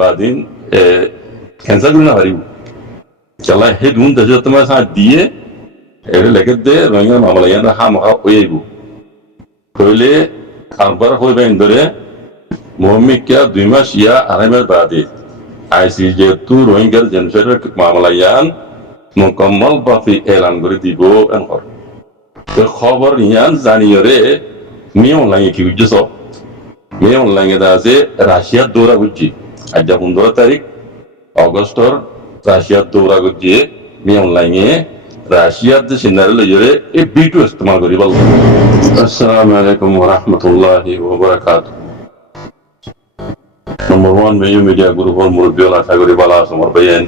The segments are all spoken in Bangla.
বাদিন ক্যান্সার গুলো না হারিব চালা হে দুন দেশ তোমার সাথ দিয়ে এটা লেখে দে রঙা মামলা ইয়ানা হাম হা হইব কইলে আরবার হইবেন ধরে মোহাম্মিকা 2 মাস ইয়া আড়াই মাস বাদে আইসিজে তু রোহিঙ্গার জেনোসাইডের মামলা ইয়ান মুকম্মল বাফি এলান করে দিব এনহর তো খবর ইয়ান জানিয়রে মি অনলাইনে কি বুঝছ মি অনলাইনে দা আছে রাশিয়া দৌড়া বুঝছি আজ 15 তারিখ অগস্টর রাশিয়া দৌড়া বুঝছি মি অনলাইনে রাশিয়ার যে সিনারি লইরে এই বিটু ইস্তেমাল করি বল আসসালামু আলাইকুম ওয়া রাহমাতুল্লাহি ওয়া বারাকাতুহু নম্বর 1 মেয়ু মিডিয়া গ্রুপের মুরব্বী আশা করি ভালো আছেন আমার ভাইয়েন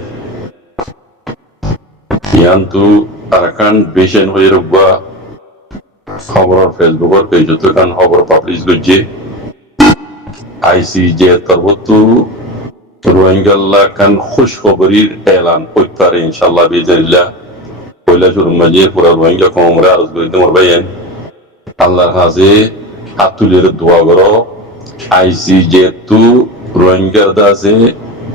ইয়ান্তু আরাকান বেশন হয়ে রুবা খবর ফেসবুকের পেজে তো কান খবর পাবলিশ করছে আইসিজে তরবতু রোহিঙ্গাল্লা কান খুশ খবরের এলান করতে ইনশাআল্লাহ বিইজনিল্লাহ পয়লা শুরু মাঝে পুরা রোহিঙ্গা কমরে আরজ করে তোমার ভাইয়েন আল্লাহর কাছে হাত তুলে দোয়া করো আইসিজে তু রোহিঙ্গার দাসে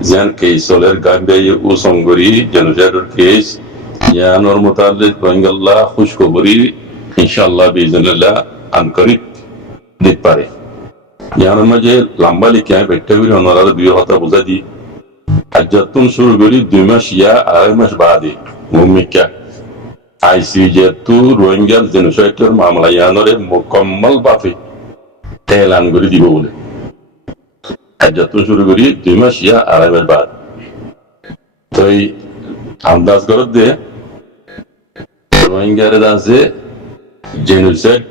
যেন কেসলের গাম্বিয়া উসঙ্গরি জেনোসাইডের কেস ইয়ানোর মোতাবেক রোহিঙ্গাল্লাহ খুশ খবরি ইনশাআল্লাহ বিইজনিল্লাহ আনকরিত দিতে পারে ইয়ানোর মাঝে লম্বা লিখে বেটে করে ওনারা দুই কথা বুঝা দি আজ্জাতুন শুরু করি 2 মাস ইয়া আড়াই মাস বাদে ভূমিকা আইসিজে তু রোহিঙ্গার জেনোসাইডের মামলা ইয়ানোরে মুকম্মল বাফে এলান করে দিব বলে আজ্জাতুন শুরু করি 2 মাস ইয়া আড়াই মাস বাদ তো এই আন্দাজ করে দে রোহিঙ্গার দাসে জেনোসাইড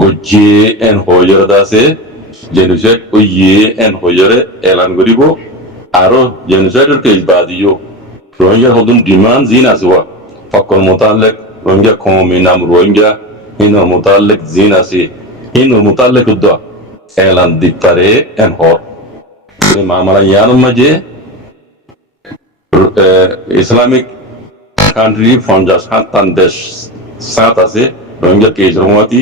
গজিয়ে এন হয়ে দাসে জেনোসাইড ওই এন হয়ে এলান করিব আরো জেনোসাইডের কেস বাদিও রোহিঙ্গার হদুন ডিমান্ড জিন আসবা ফকল মোতালেক রোহিঙ্গা কওমি নাম রোহিঙ্গা হিনোর মোতালেক জিন আছে হিনোর মোতালেক উদ্দ এলান দিতে পারে এন হর মামলা ইয়ার মাঝে ইসলামিক কান্ট্রি 50 দেশ সাত আছে রোহিঙ্গা কেস রহমাতি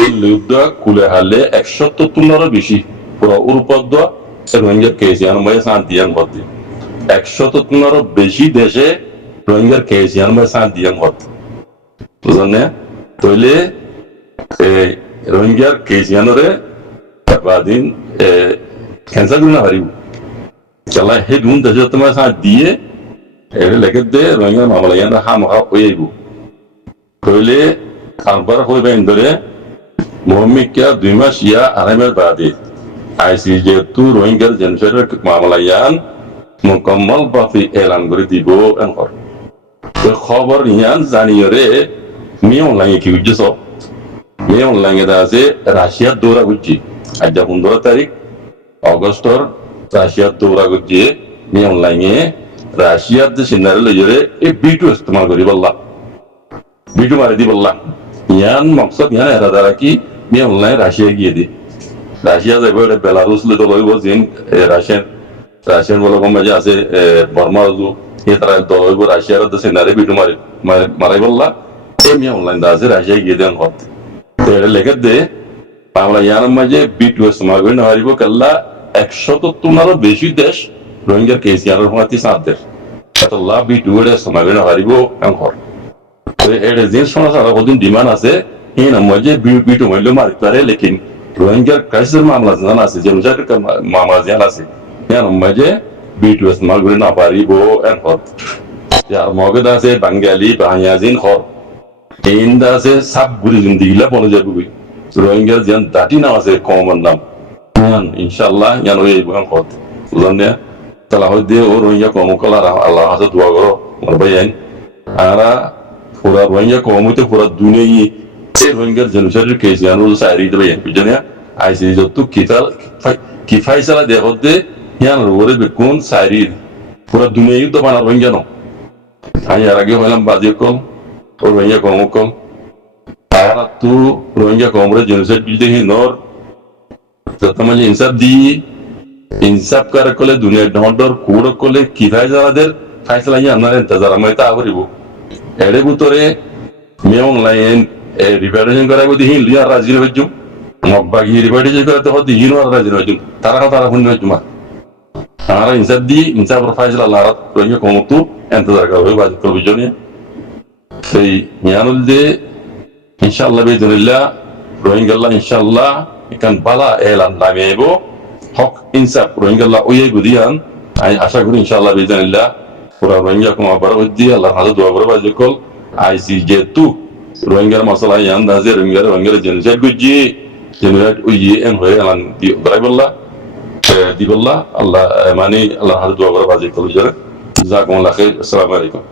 এই লুদ্ধ কুলে হালে 170 বেশি পুরো উরুপদ্দ রোহিঙ্গা কেস ইয়ার মাঝে শান্তিয়ান ভর্তি 170 বেশি দেশে রোহিঙ্গার কেস ইয়ার মাঝে শান্তিয়ান ভর্তি বুঝলেন তইলে রোহিঙ্গার কেস ইয়ানরে বাদিন ক্যান্সার গুলো না হারিব চালা হে দুন দেশ তোমার সাথ দিয়ে এটা লেখে দে রোহিঙ্গা মামলা ইয়ানা হাম হা হইব কইলে আরবার হইবেন ধরে মোহাম্মিকা 2 মাস ইয়া আড়াই মাস বাদে আইসিজে তু রোহিঙ্গার জেনোসাইডের মামলা ইয়ান মুকম্মল বাফি এলান করে দিব এনহর তো খবর ইয়ান জানিয়রে মি অনলাইনে কি বুঝছ মি অনলাইনে দা আছে রাশিয়ার দৌড়া বুঝছি আজ 15 তারিখ অগস্টর রাশিয়ার দৌড়া বুঝছি মি অনলাইনে রাশিয়ার যে সিনারি লইরে এই বিটু ইস্তেমাল করি বললা বিটু মারি দি বললা ইয়ান মকসদ ইয়ান এরা দ্বারা কি মি অনলাইন রাশিয়া গিয়ে দি রাশিয়া যাইব এটা বেলারুস লইতে লইব জিন রাশিয়ান বলে কম যে আছে বর্মা এ তারা দল হইব রাশিয়ার যে সিনারি বিটু মারাই বললা এই মি অনলাইন দা আছে রাশিয়া গিয়ে দেন হত তো এটা লেখে দে বাংলা ইয়ার মাঝে বিটু ইস্তেমাল করে না হারিব কাল্লা 170 বেশি দেশ রোহিঙ্গার কেস ইয়ানোর হমাতি 7 দেশ এত লাভ বিটু এটা ইস্তেমাল করে না হারিব এনহর এটা যে শোনা সারা কদিন ডিমান্ড আছে এই না মজে বিটু মইলে মারতে পারে লেকিন রোহিঙ্গার ক্রাইসিস মামলা জানা আছে জেনোসাইডের মামলা জানা আছে ইয়ার মজে বিটু ইস্তেমাল করে না পারিব এনহর ইয়ার মগদ আছে বাঙালি বাহিয়াজিন হর ইন্দা আছে সব গুরি জিন্দিগিলা বলে যাবে রোহিঙ্গার যেন দাটি নাম আছে কমন নাম ইনশাআল্লাহ ইয়ান ওই বুঝান হত বুঝলেন তালা হইতে ও রোহিঙ্গা কম কলা আল্লাহ হাতে দোয়া করো আমার ভাইয়ান আরা পুরা রোহিঙ্গা কম হইতে পুরা দুনিয়া রোহিঙ্গার জেনোসাইডের কেস ইয়ান সাইরি দেবে বুঝলেন আইসি যত কি ফাইসালা দেহ দে ইয়ান ওরে বেকুন সাইরি পুরা দুনিয়া তো বানা রোহিঙ্গা নো আমি আর আগে হইলাম বাজে কম ও রোহিঙ্গা কম কম আরা তু রোহিঙ্গা কমরে জেনোসাইড বিজে নর ততমানে ইনসাফ দি ইনসাফ করে কলে দুনিয়া ডর কুড় কলে কি ফাইসালাদের ফাইসালা ইয়ান না ইন্তজার আমি তা করিব এড়ে ভিতরে মি অনলাইন রিপ্রেজেন্ট করাবো দি হিল ইয়ার রাজি হইজু মকবাগি রিপ্রেজেন্ট করতে হদি হিনো রাজি হইজু তারা শুনি হইজু মা ara insab di insab faisal Allah rohingya komutu intizar karo bazi provisione সেই মিয়ানুল de inshallah biidhnillah rohingya Allah inshallah ikan bala elan lamebo hok insab rohingya Allah oye gudian ai আশা করি inshallah biidhnillah pura rohingya kuma barawdi Allah hadu dua barawdi kol ai si jetu rohingya masala yan daze rohingya jenjal guji jenjal uyi en hoye alan di barabullah di billah Allah mani Allah hadu dua barawdi kol jare jazakumullah khair assalamu alaikum